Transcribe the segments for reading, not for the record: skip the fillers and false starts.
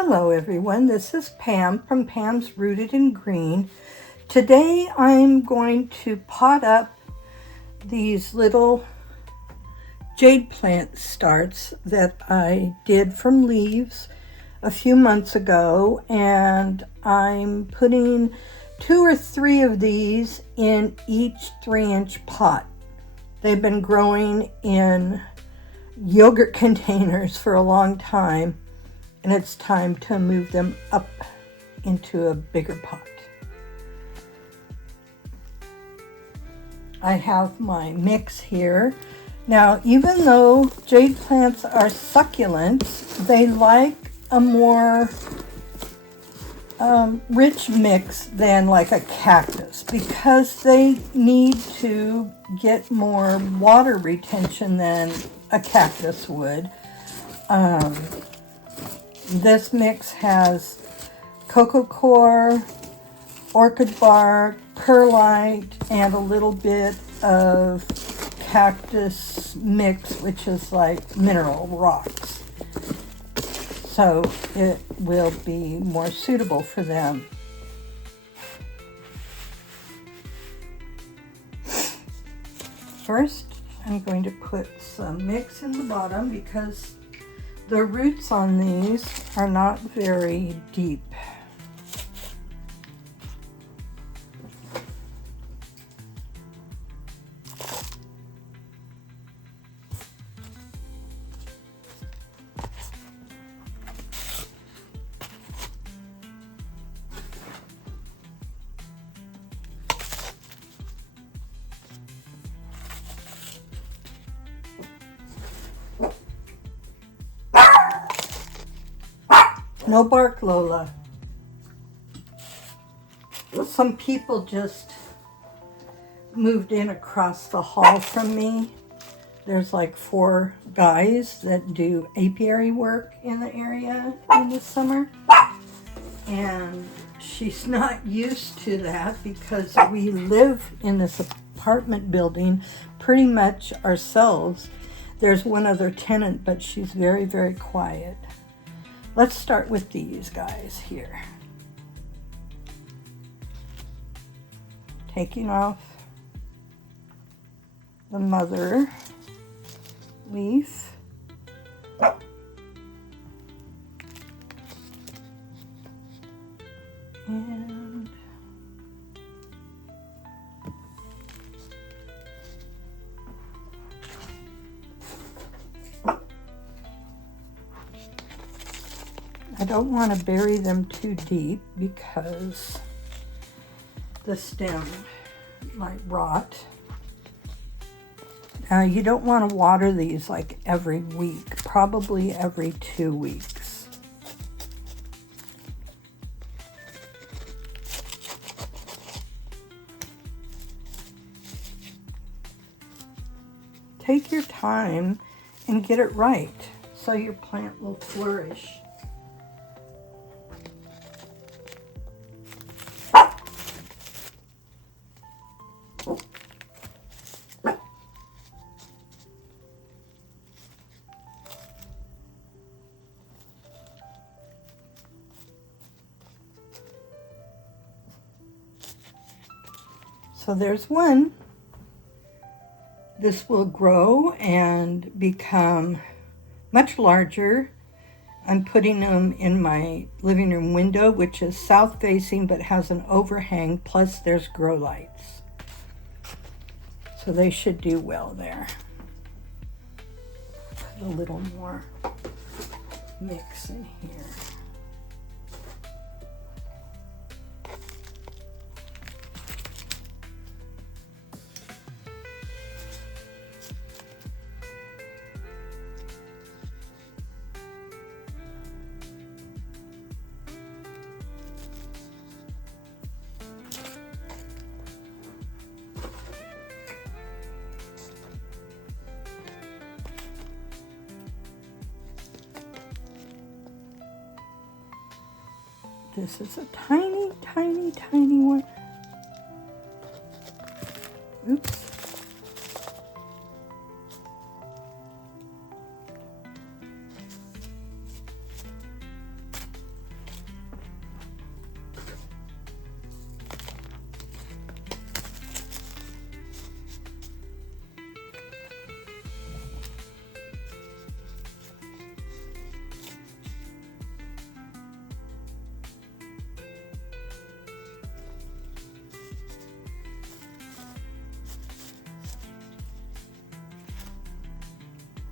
Hello everyone, this is Pam from Pam's Rooted in Green. Today I'm going to pot up these little jade plant starts that I did from leaves a few months ago, and I'm putting 2 or 3 of these in each 3-inch pot. They've been growing in yogurt containers for a long time, and it's time to move them up into a bigger pot. I have my mix here. Now, even though jade plants are succulents, they like a more rich mix than like a cactus because they need to get more water retention than a cactus would. This mix has cocoa coir, orchid bark, perlite, and a little bit of cactus mix, which is like mineral rocks. So it will be more suitable for them. First, I'm going to put some mix in the bottom because the roots on these are not very deep. No bark, Lola. Some people just moved in across the hall from me. There's like 4 guys that do apiary work in the area in the summer. And she's not used to that because we live in this apartment building pretty much ourselves. There's one other tenant, but she's very, very quiet. Let's start with these guys here. Taking off the mother leaf. And I don't want to bury them too deep because the stem might rot. Now, you don't want to water these like every week, probably every 2 weeks. Take your time and get it right so your plant will flourish. So there's one. This will grow and become much larger. I'm putting them in my living room window, which is south facing but has an overhang, plus there's grow lights. So they should do well there. Put a little more mix in here. This is a tiny, tiny, tiny one. Oops.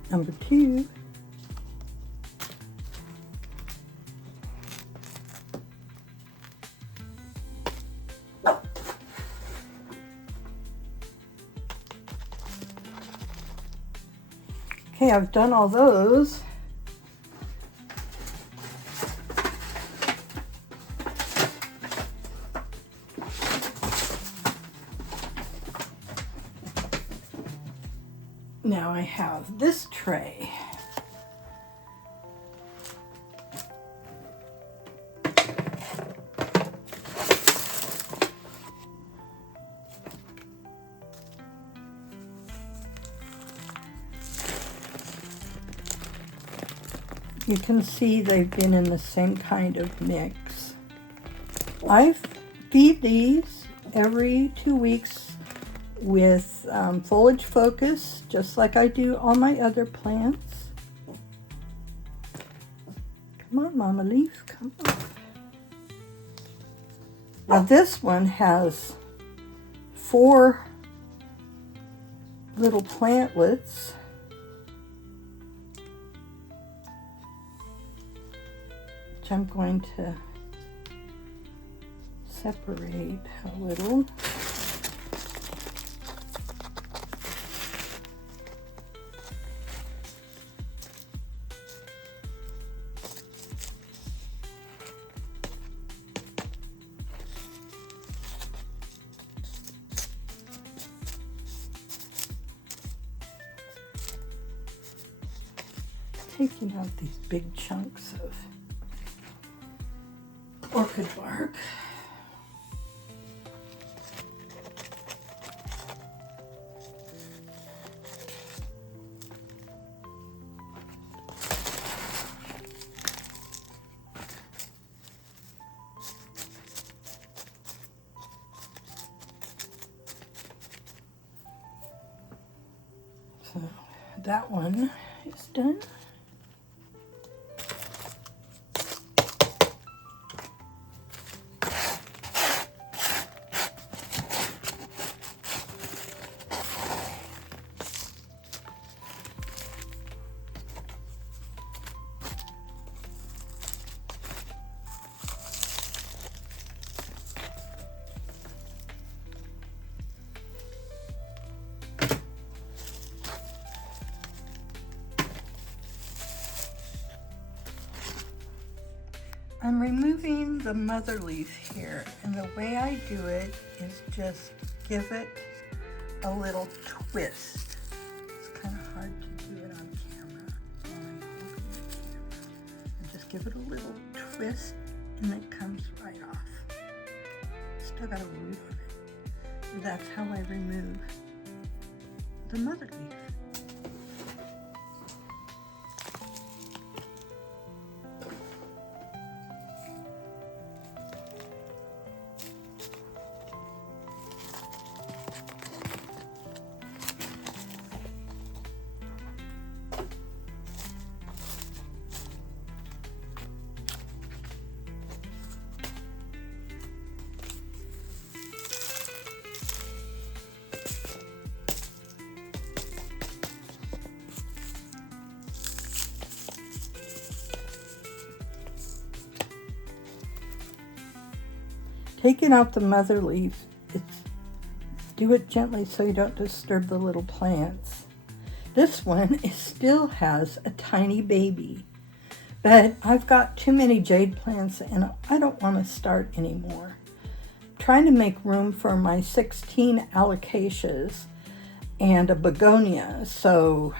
Number 2. Okay, I've done all those. Now I have this tray. You can see they've been in the same kind of mix. I feed these every 2 weeks with foliage focus, just like I do all my other plants. Come on, Mama Leaf, come on. Now this one has 4 little plantlets. Which I'm going to separate a little. Taking out these big chunks of orchid bark. So that one is done. I'm removing the mother leaf here, and the way I do it is just give it a little twist. It's kind of hard to do it on camera while I'm holding the camera. And just give it a little twist, and it comes right off. Still got a root on it. And that's how I remove the mother leaf. Taking out the mother leaf, do it gently so you don't disturb the little plants. This one still has a tiny baby, but I've got too many jade plants and I don't want to start anymore. I'm trying to make room for my 16 alocasias and a begonia, so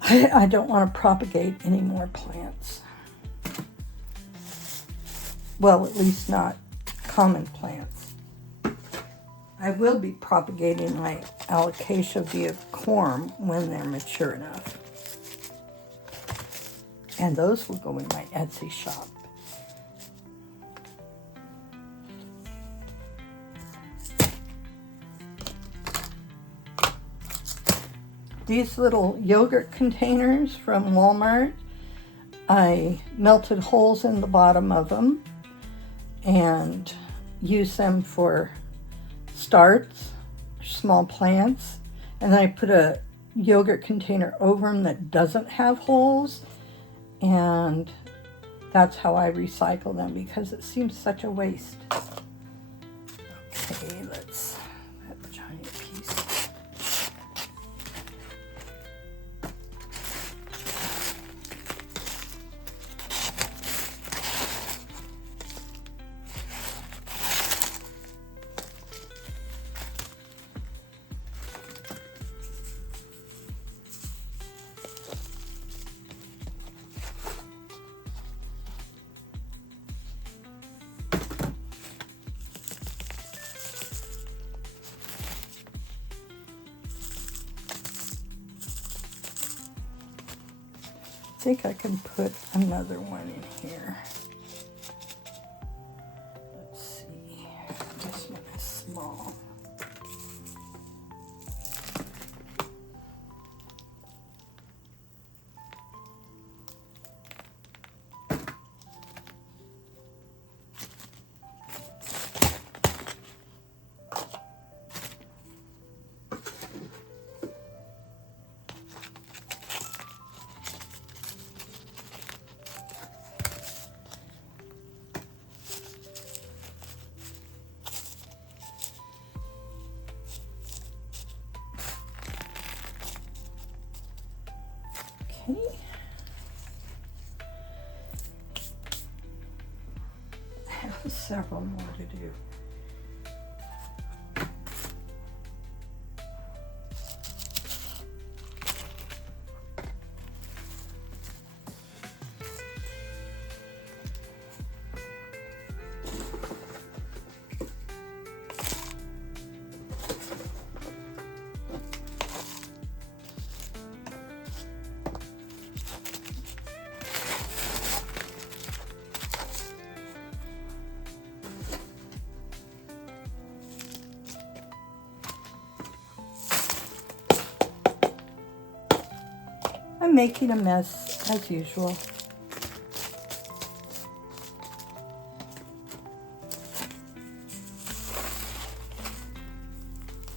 I don't want to propagate any more plants. Well, at least not common plants. I will be propagating my alocasia via corm when they're mature enough. And those will go in my Etsy shop. These little yogurt containers from Walmart, I melted holes in the bottom of them and use them for starts, small plants. And then I put a yogurt container over them that doesn't have holes, and that's how I recycle them because it seems such a waste. Okay, let's that giant piece. I think I can put another one in here. Let's see, this one is small. Okay. I have several more to do. I'm making a mess as usual.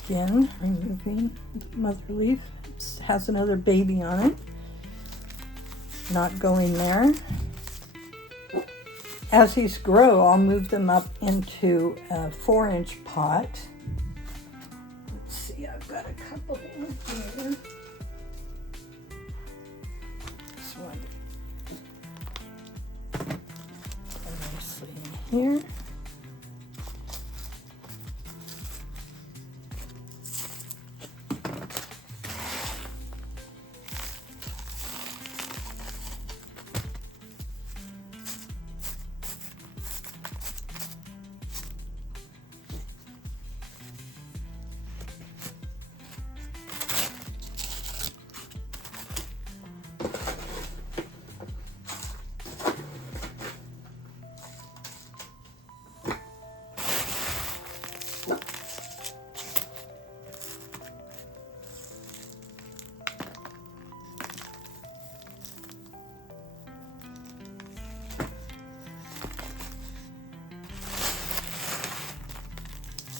Again, removing the mother leaf. It has another baby on it. Not going there. As these grow, I'll move them up into a 4-inch pot. Let's see, I've got a couple in here. This one. Nicely in here.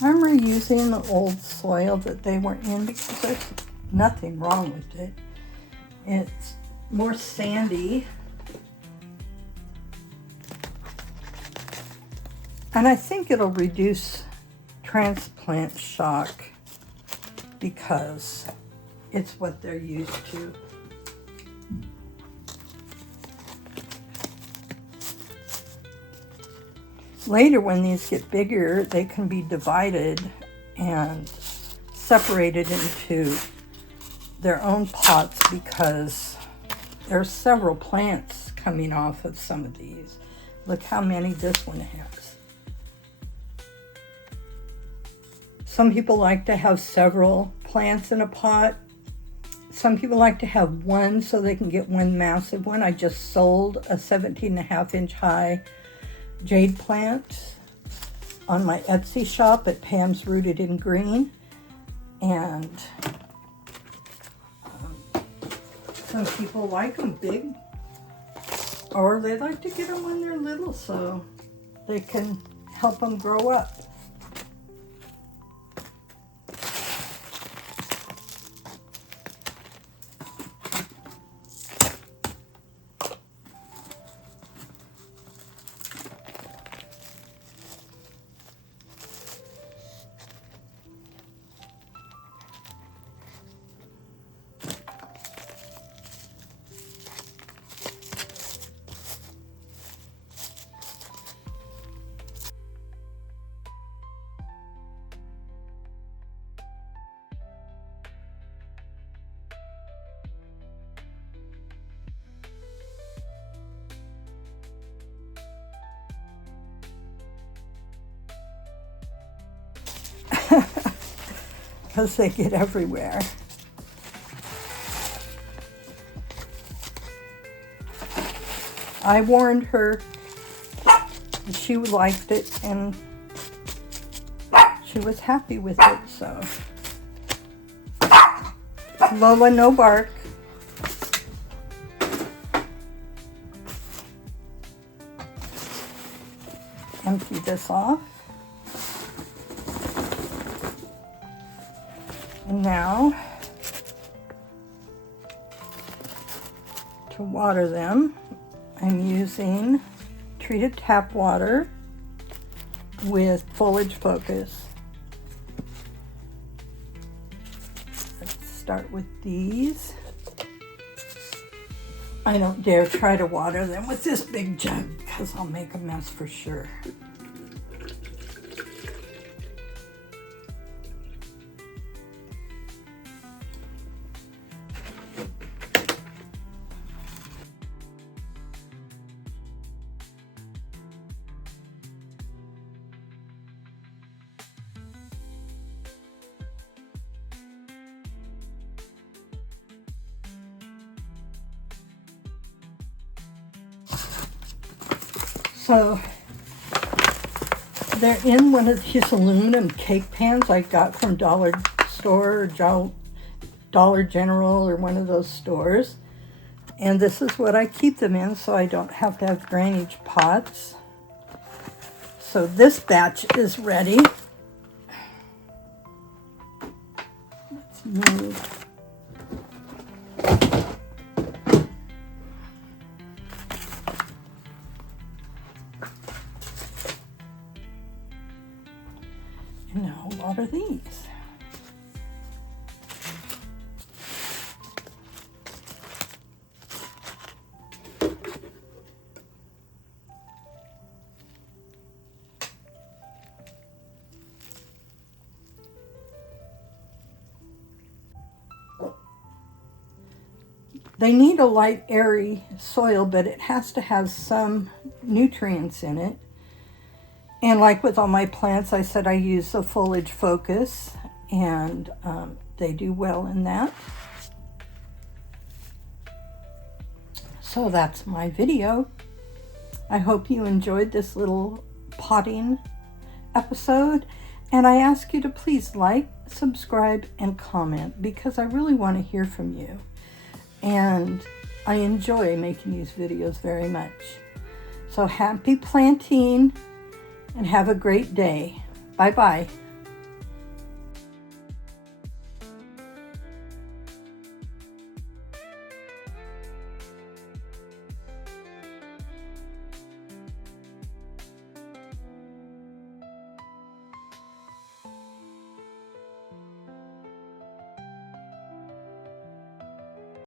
I'm reusing the old soil that they were in because there's nothing wrong with it. It's more sandy. And I think it'll reduce transplant shock because it's what they're used to. Later, when these get bigger, they can be divided and separated into their own pots because there are several plants coming off of some of these. Look how many this one has. Some people like to have several plants in a pot. Some people like to have one so they can get one massive one. I just sold a 17.5-inch high jade plant on my Etsy shop at PamsRootedInGreen, and some people like them big, or they like to get them when they're little so they can help them grow up. because they get everywhere. I warned her, she liked it, and she was happy with it, so. Lola, no bark. Empty this off. And now, to water them, I'm using treated tap water with foliage focus. Let's start with these. I don't dare try to water them with this big jug because I'll make a mess for sure. So they're in one of these aluminum cake pans I got from Dollar Store or Dollar General or one of those stores. And this is what I keep them in so I don't have to have drainage pots. So this batch is ready. Let's move. And now water these. They need a light, airy soil, but it has to have some nutrients in it. And like with all my plants, I said I use the foliage focus, and they do well in that. So that's my video. I hope you enjoyed this little potting episode. And I ask you to please like, subscribe, and comment because I really want to hear from you. And I enjoy making these videos very much. So happy planting and have a great day. Bye-bye.